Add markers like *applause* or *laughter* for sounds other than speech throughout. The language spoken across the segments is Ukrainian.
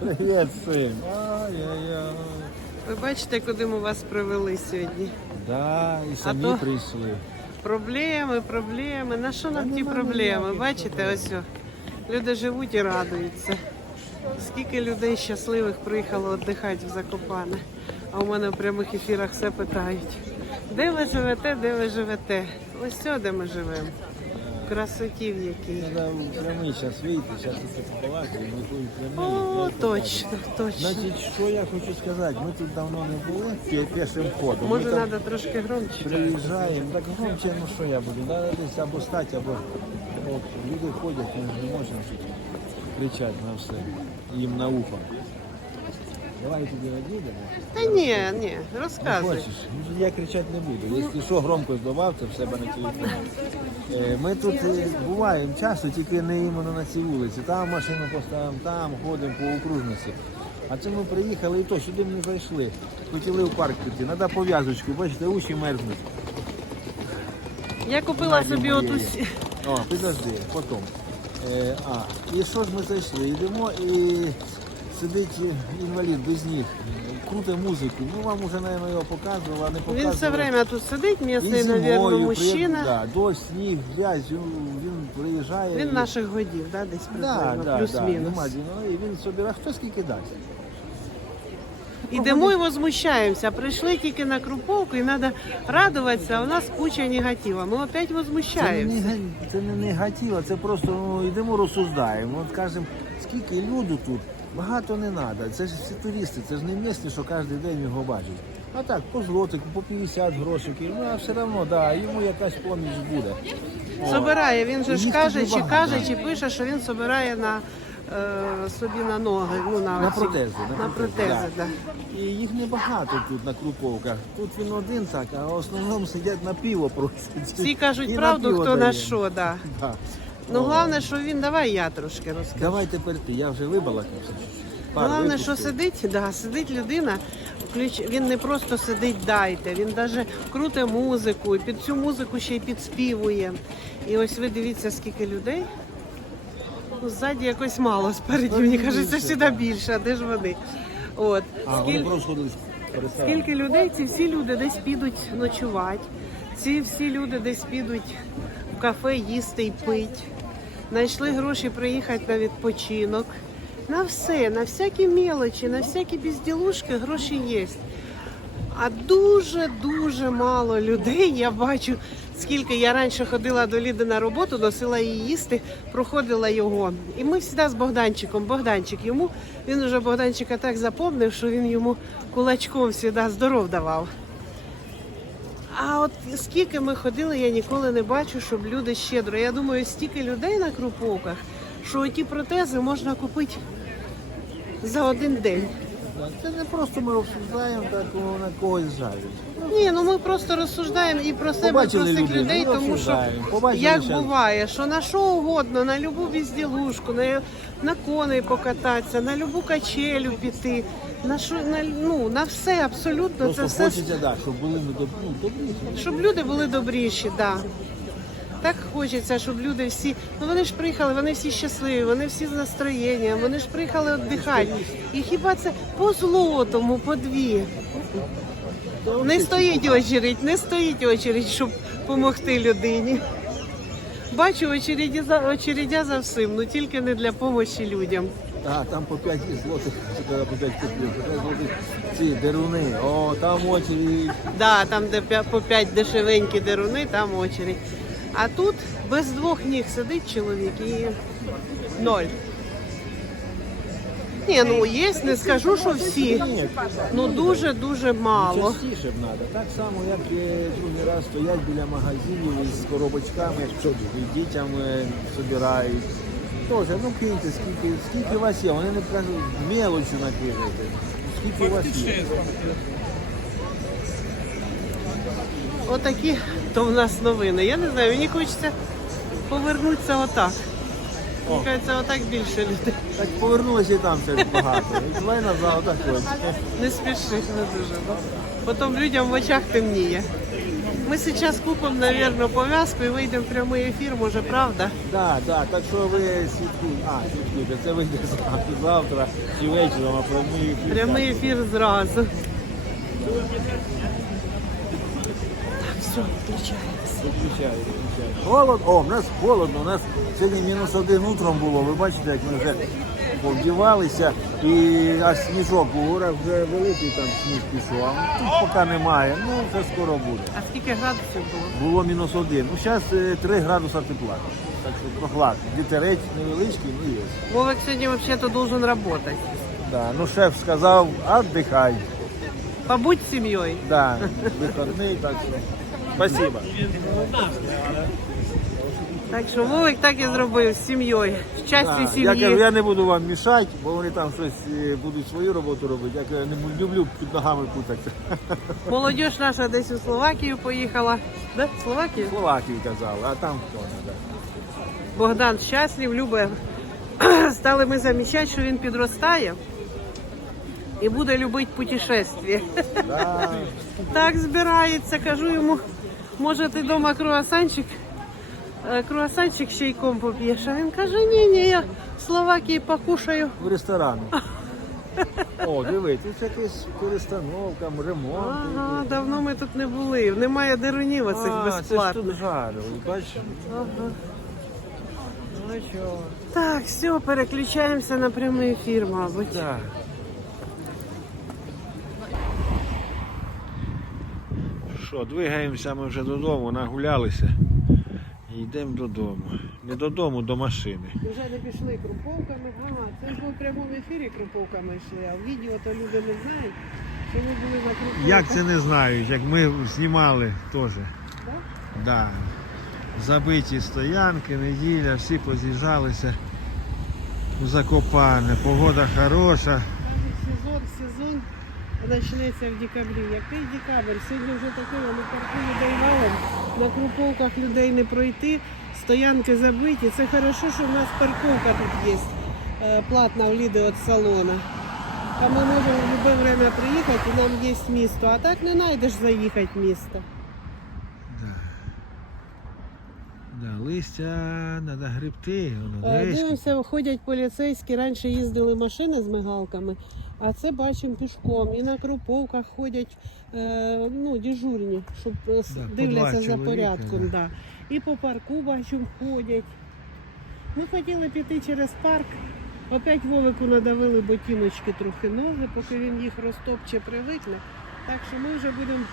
Привіт, син. Ай-яй-яй. Ви бачите, куди ми вас привели сьогодні? Да, і самі то- прийшли. Проблеми, проблеми. На що нам ті проблеми? Бачите, ось о, люди живуть і радуються. Скільки людей щасливих приїхало віддихати в Закопане. А у мене в прямих ефірах все питають. Де ви живете, де ви живете? Ось сьо, де ми живемо. Красотів який. Треба в прямий час вийти, зараз тут побалакаємо, ми тут прямий. О, точно, точно. Значить, що я хочу сказати, ми тут давно не були пе- пішим ходом. Може, ми там треба трошки громче? приїжджаємо, так громче, ну що я буду, да, десь або стати, або от, люди ходять, ми ж не можемо тут кричати на все, їм на ухо. Давай тоді одійдемо. Та ні, ні, Не розказуй. хочеш? Ну, Я кричати не буду. Якщо що, громко здавав, це в себе на телефоні. Е, Ми тут е, буваємо часто, тільки не іменно на цій вулиці. Там машину поставимо, там ходимо по окружності. А це ми приїхали і то, сюди ми не зайшли. Хотіли в парк піти. Треба пов'язочку, бачите, уші мерзнуть. Я купила Наді собі моєї. оту О, підожди, потім. Е, а, і що ж ми зайшли? Йдемо і сидить інвалід без ніг, круте музику. Ну вам уже, мабуть, його показували, а не показували. Він все время тут сидить, місний, мабуть, мужчина. Да, дощ, сніг, грязь, він, він приїжджає. Він і- наших годів, да, десь да, приблизно, да, плюс-мінус. Да, діла. і він собі, а хто скільки дасть? Ідемо і возмущаємося. Прийшли тільки на Круповку і треба радуватися, а у нас куча негатива. Ми опять Це не, возмущаємося. це не негатив, а це просто ну, йдемо розсуждаємо. От кажемо, скільки люду тут, багато не треба. Це ж всі туристи, це ж не місце, що кожен день його бачать. А так, по злотику, по 50 грошиків, ну а все одно, да, йому якась поміч буде. О. Собирає, він же ж каже, чи каже, чи пише, що він собирає на е, собі на ноги, ну на, На протези. на протези, да. І їх небагато тут на Круповках. Тут він один так, а в основному сидять на пиво просять. Всі кажуть на правду, хто на дає. що, да. Да. Ну головне, що він, давай я трошки розкажу. Давай тепер ти, я вже вибалакався. Головне, що сидить, да, сидить людина. Ключ, він не просто сидить, дайте, він навіть круте музику, і під цю музику ще й підспівує. І ось ви дивіться, скільки людей. Ну, ззаді якось мало, спереді, мені кажеться, більше, сюди більше, а де ж вони? От. А, вони Скіль- просто ходили. Скільки людей, ці всі люди десь підуть ночувати, ці всі люди десь підуть кафе їсти і пити. Знайшли гроші приїхати на відпочинок. На все, на всякі мелочі, на всякі безділушки гроші є. А дуже-дуже мало людей. Я бачу, скільки я раніше ходила до Ліди на роботу, носила її їсти, проходила його. І ми завжди з Богданчиком. Богданчик йому, він уже Богданчика так запомнив, що він йому кулачком завжди здоров давав. А от скільки ми ходили, я ніколи не бачу, щоб люди щедро. Я думаю, стільки людей на круповках, що ті протези можна купити за один день. Це не просто ми обсуждаємо, так на когось жаль. Ні, ну ми просто розсуждаємо і про себе, Побачили про цих людей, людей, ну, тому що обсуждаємо. Побачили як щас. буває, що на що угодно, на любу візділушку, на, на коней покататися, на любу качелю піти, на що на, ну, на все абсолютно Просто це все хочеться, да, щоб були ми доб... ну, добрі. щоб люди були добріші, да. Так хочеться, щоб люди всі. Ну вони ж приїхали, вони всі щасливі, вони всі з настроєнням, вони ж приїхали віддихати. І хіба це по злотому, по дві. Не стоїть очередь, не стоїть очередь, щоб допомогти людині. Бачу очереді за очередя за всім, ну тільки не для допомоги людям. А, там по 5 злотих, по 5 купив, по 5 злотих ці деруни. О, там очі. Да, там, де по п'ять дешевенькі деруни, там очередь. А тут без двох ніг сидить чоловік і ноль. Ні, ну є, не скажу, що всі. Ну дуже-дуже мало. частіше б треба. Так само, як е, другий раз стоять біля магазинів із коробочками, і дітям е, собирають. Тоже, ну киньте, скільки, скільки у вас є. Вони не кажуть, мелочі накидайте. Скільки у вас є. Отакі то в нас новини. Я не знаю, мені хочеться повернутися отак. Мені кажеться, отак більше людей. Так повернулося і там теж багато. І Давай назад, отак ось. Не спіши, не дуже. бо Потім людям в очах темніє. Ми зараз купимо, мабуть, пов'язку і вийдемо в прямий ефір, може, правда? Да, да, так що ви слідкуйте. А, слідкуйте, це вийде завтра, завтра чи вечором, а прямий ефір. Прямий ефір зразу. Все, виключаю. Холодно, о, в нас холодно, у нас сьогодні мінус один утром було. Ви бачите, як ми вже повдівалися і аж сніжок у горах вже великий там сніг пішов, а тут поки немає. Ну, це скоро буде. А скільки градусів було? Було мінус один. Ну, зараз 3 градуса тепла. Так що прохладно. Вітерець невеличкий, ну є. Вовик сьогодні взагалі-то должен працювати. Да. Ну, шеф сказав, віддихай. Побудь з сім'єю. Да, вихідний, так що. Спасибо. Так що Вовик так і зробив з сім'єю. Часті Да, Я кажу, я не буду вам мішати, бо вони там щось е, будуть свою роботу робити. Я кажу, не люблю під ногами путатися. Молодіж наша десь у Словакію поїхала. Да? Словакію? Словакію казали, а там хто не да. Богдан щаслив, любить. *clears throat* Стали ми замічати, що він підростає і буде любити путешествия. Да. *laughs* Так збирається, кажу йому, може ти вдома круасанчик, е, круасанчик з чайком поп'єш. А він каже, ні, ні, я в Словакії покушаю. В ресторану. *laughs* О, диви, тут якась перестановка, ремонт. Ага, давно ми тут не були. Немає дерунів оцих А, це ж тут жарили, бачиш? Ага. Ну? Так, все, переключаємося на прямий ефір, мабуть. Да. Що, двигаємося ми вже додому, нагулялися. І йдемо додому. Не додому, до машини. Вже не пішли круповками. Ага, це ж ми в прямому ефірі круповками йшли, а в відео то люди не знають, що ми були на круповках. Як це не знають, як ми знімали теж. Да? Да. Забиті стоянки, неділя, всі поз'їжджалися у Закопане. Погода хороша. Кажуть, сезон, сезон почнеться в декабрі. Який декабрь? Сьогодні вже такий, воно парку людей валом. На круповках людей не пройти, стоянки забиті. Це хорошо, що в нас парковка тут є е, платна в Ліди від салона. А ми можемо в будь-яке время приїхати, і нам є місто. А так не знайдеш заїхати місто. Да. Да, листя треба грибти. Воно, Е, дивись, Дивимося, ходять поліцейські. Раніше їздили машини з мигалками, а це бачимо пішком. І на круповках ходять е, ну, дежурні, щоб е, Да, дивляться за чоловіка, порядком. да. Да. І по парку бачимо ходять. Ми хотіли піти через парк. Опять Вовику надавили ботиночки трохи ноги, поки він їх розтопче, привикне. Так що ми вже будемо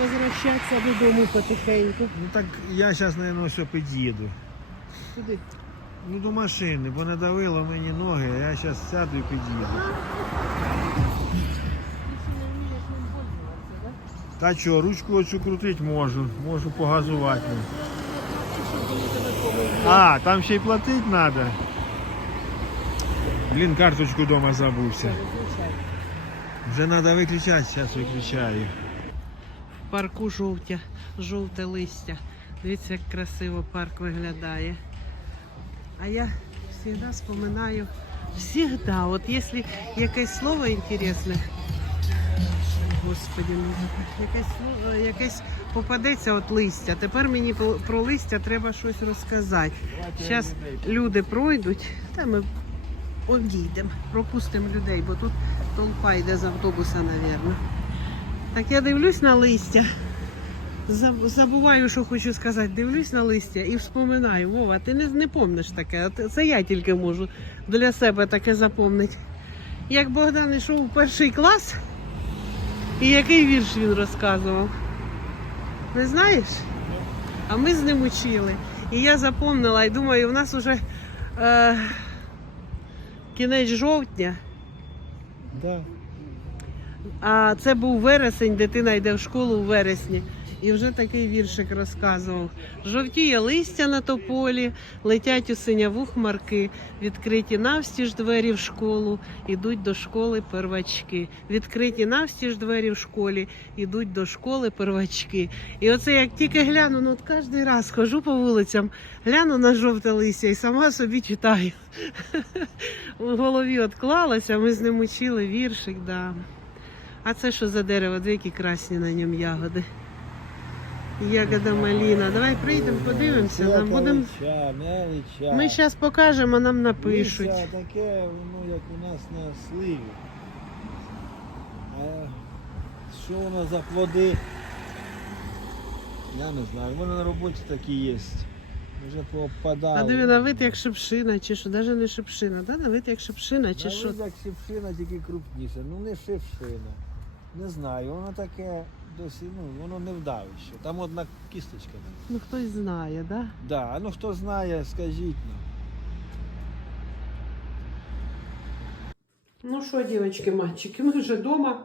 возвращатися додому потихеньку. Ну так я зараз, мабуть, все під'їду. Куди? Ну до машини, бо надавило мені ноги, а я зараз сяду і під'їду. Та що, ручку оцю крутити можу, можу погазувати. А, там ще й платити треба. Блін, карточку вдома забувся. Вже треба виключати, зараз виключаю. В парку жовтя, жовте листя. Дивіться, як красиво парк виглядає. А я завжди вспоминаю, завжди, от якщо якесь слово інтересне, Господи, ну, якесь, слово- якесь попадеться от листя. Тепер мені про- про листя треба щось розказати. Зараз люди пройдуть, та ми обійдемо, пропустимо людей, бо тут толпа йде з автобуса, мабуть. Так я дивлюсь на листя. Заб- Забуваю, що хочу сказати. Дивлюсь на листя і вспоминаю. Вова, ти не, не помниш таке. Це я тільки можу для себе таке запомнити. Як Богдан йшов у перший клас, і який вірш він розказував? Не знаєш? А ми з ним учили. І я запомнила і думаю, в нас вже е, кінець жовтня. Да. А це був вересень, дитина йде в школу у вересні. І вже такий віршик розказував. Жовтіє листя на тополі, летять у синяву хмарки, відкриті навстіж двері в школу, ідуть до школи первачки. Відкриті навстіж двері в школі, ідуть до школи первачки. І оце як тільки гляну, ну от кожен раз хожу по вулицям, гляну на жовте листя і сама собі читаю. *laughs* В голові отклалася, ми з ним учили віршик. Да. А це що за дерево? Дві які красні на ньому ягоди. Ягода маліна. Давай прийдемо, подивимося. Нам мелича. Ми зараз покажемо, а нам напишуть. Листя таке, ну, як у нас на сливі. А що воно за плоди? Я не знаю. Мене на роботі такі є. Вже попадали. А диви на вид як шипшина, чи що, навіть не шипшина, да? на вид як шипшина, чи На що. вид як шипшина, тільки крупніше. Ну не шипшина. Не знаю, воно таке досі, ну, воно не вдавище. Там одна кісточка. Ну хтось знає, да? Да, а ну хто знає, скажіть нам. Ну що, дівчатки, мальчики, ми вже вдома.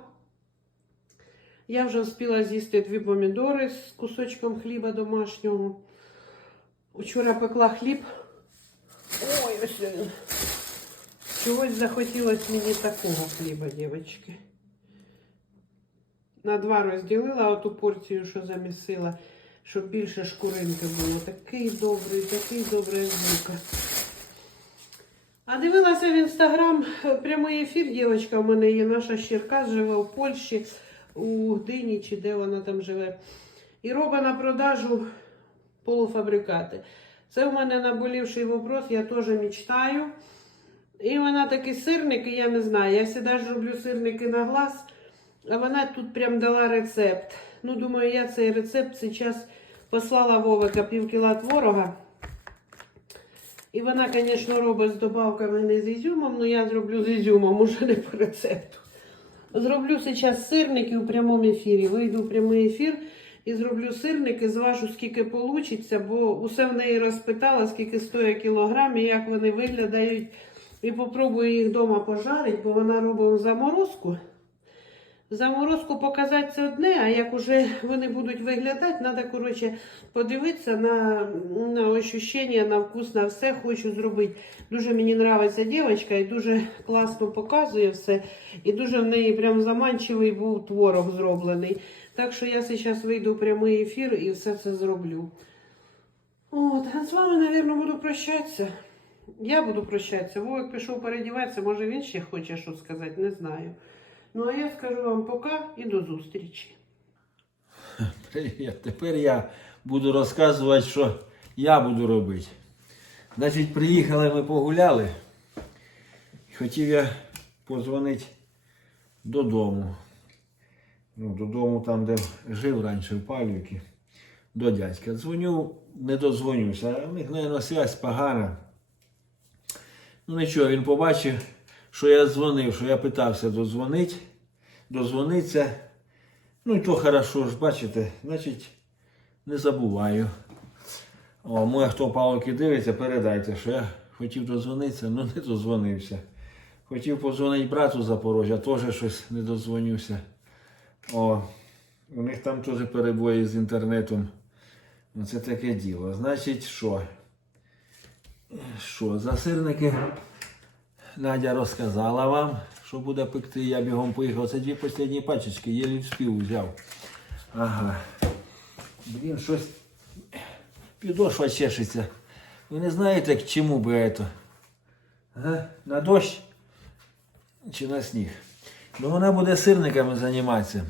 Я вже встигла з'їсти дві помідори з кусочком хліба домашнього. Вчора пекла хліб. Ой, ось він. Чогось захотілося мені такого хліба, дівчатки. На два розділила оту порцію, що замісила, щоб більше шкуринки було. Такий добрий, такий добрий звук. А дивилася в інстаграм е, прямий ефір. Дівчинка в мене є наша щірка, живе в Польщі, у Гдині чи де вона там живе. І робить на продажу полуфабрикати. Це в мене наболівший вопрос, я теж мечтаю. І вона такі сирники, я не знаю. Я завжди роблю сирники на глаз, вона тут прям дала рецепт. Ну, думаю, я цей рецепт зараз послала Вовика пів кіла творога. І вона, звісно, робить з добавками не з ізюмом, але я зроблю з ізюмом, уже не по рецепту. Зроблю зараз сирники у прямому ефірі. Вийду в прямий ефір і зроблю сирники, зважу, скільки вийде, бо усе в неї розпитала, скільки стоїть кілограм і як вони виглядають. І попробую їх вдома пожарити, бо вона робить заморозку. Заморозку показати це одне, а як уже *laughs* вони будуть виглядати, треба, коротше, подивитися на, на ощущення, на вкус, на все хочу зробити. Дуже мені подобається дівчинка і дуже класно показує все. І дуже в неї прям заманчивий був творог зроблений. Так що я зараз вийду в прямий ефір і все це зроблю. От, а з вами, мабуть, буду прощатися. Я буду прощатися. Вовик пішов передіватися, може він ще хоче щось сказати, не знаю. Ну а я скажу вам пока і до зустрічі. Привіт. Тепер я буду розказувати, що я буду робити. Значить, приїхали ми погуляли. Хотів я подзвонити додому. Ну, додому, там, де жив раніше в Павлівці, до дядька. Дзвоню, не додзвонюся. У них, мабуть, связь погана. Ну нічого, він побачив, що я дзвонив, що я питався додзвонити, дозвонитися. Ну і то хорошо ж, бачите, значить, не забуваю. О, моє хто Павловки дивиться, передайте, що я хотів дозвонитися, ну не дозвонився. Хотів подзвонити брату Запорожжя, теж щось не дозвонюся. О, у них там теж перебої з інтернетом. Ну це таке діло. Значить, що? Що, за сирники Надя розказала вам, що буде пекти. Я бігом поїхав. Це дві останні пачечки, єлі вспів взяв. Ага. Блін, щось підошва чешеться. Ви не знаєте, к чому би це? Ага? На дощ чи на сніг? Ну вона буде сирниками займатися.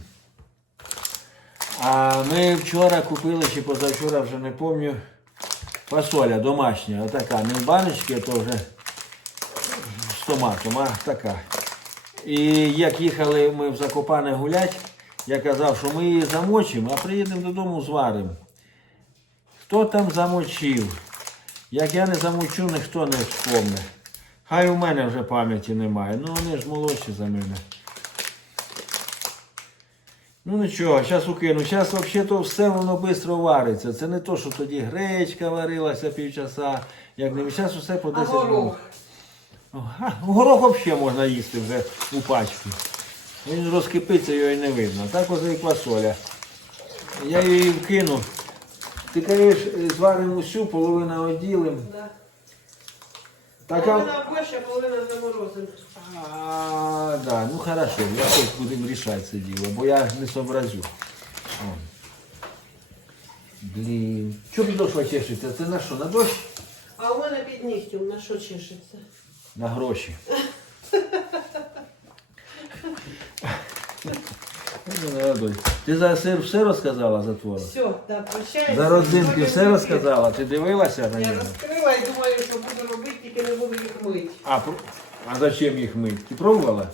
А ми вчора купили, чи позавчора вже не пам'ятаю, фасоля домашня, отака, не в баночці, а то вже томатом, а така. І як їхали ми в Закопане гулять, я казав, що ми її замочимо, а приїдемо додому зваримо. Хто там замочив? Як я не замочу, ніхто не вспомне. Хай у мене вже пам'яті немає. Ну вони ж молодші за мене. Ну нічого, зараз укину. Зараз взагалі то все воно швидко вариться. Це не то, що тоді гречка варилася півчаса, як не зараз все по 10 хвилин. Ага, *laughs* горох взагалі можна їсти вже у пачку. Він розкипиться, його і не видно. Так ось і квасоля. Я її вкину. Ти кажеш, зваримо усю, половину оділимо. Да. Так. Половина борща, половина заморозена. А, да, ну хорошо, я хоч будемо рішати це діло, бо я не сообразю. О. Блін. Чого підошва чешеться? Це на що? На дощ? А у мене під нігтем на що чешеться? На гроші. Ти за сир все розказала за творог? Все, да, прощаюся. За Сьогодні все розказала? Ти дивилася на Я нього? розкрила і думаю, що буду робити, тільки не буду їх мити. А, а зачем їх мити? Ти пробувала?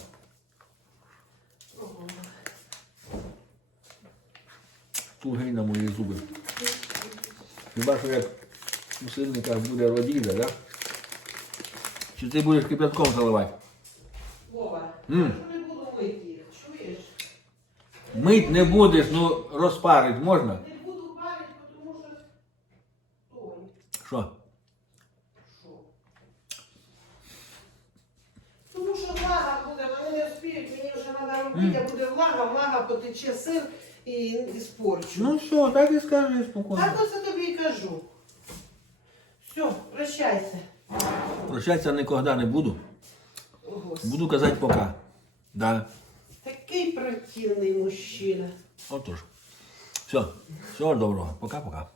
Тугий на мої зуби. Хіба що як у сирниках буде родіда, да? Чи ти будеш кипятком заливати? Вова, М. я не буду мити їх, чуєш? Мить не будеш, ну розпарить можна? Не буду парити, тому що... Ой, Що? що? Тому що влага буде, вони не вспіють, мені вже треба робити, а буде влага, влага потече сир і, і спорчу. Ну що, так і скажи спокійно. Так оце тобі і кажу. Все, прощайся. Прощатися ніколи не буду. Буду казати пока. Да. Такий противний мужчина. Отож. Все. Всього доброго. Пока-пока.